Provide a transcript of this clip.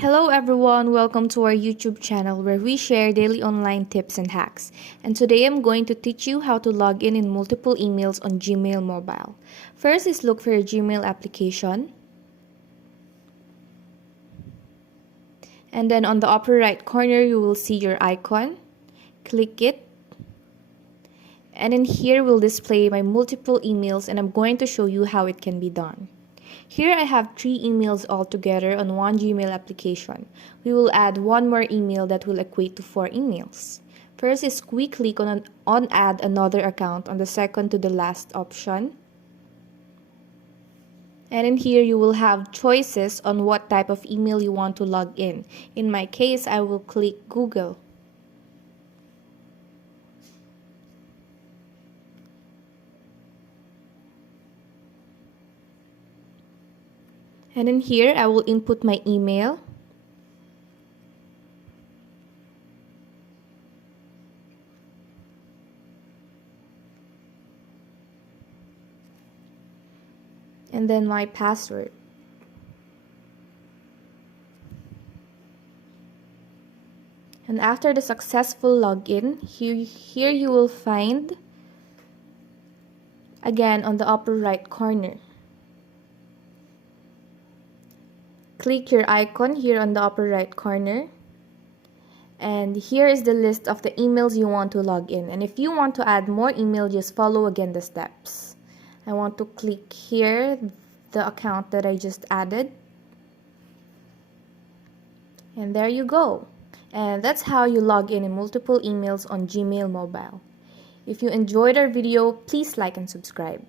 Hello everyone, welcome to our YouTube channel where we share daily online tips and hacks. And today I'm going to teach you how to log in multiple emails on Gmail Mobile. First is look for your Gmail application. And then on the upper right corner you will see your icon. Click it. And in here will display my multiple emails and I'm going to show you how it can be done. Here I have 3 emails altogether on one Gmail application. We will add one more email that will equate to 4 emails. First is quick click on add another account on the second to the last option. And in here you will have choices on what type of email you want to log in. In my case, I will click Google. And in here, I will input my email. And then my password. And after the successful login, here you will find, again on the upper right corner, click your icon here on the upper right corner. And here is the list of the emails you want to log in. And if you want to add more email, just follow again the steps. I want to click here the account that I just added. And there you go. And that's how you log in multiple emails on Gmail Mobile. If you enjoyed our video, please like and subscribe.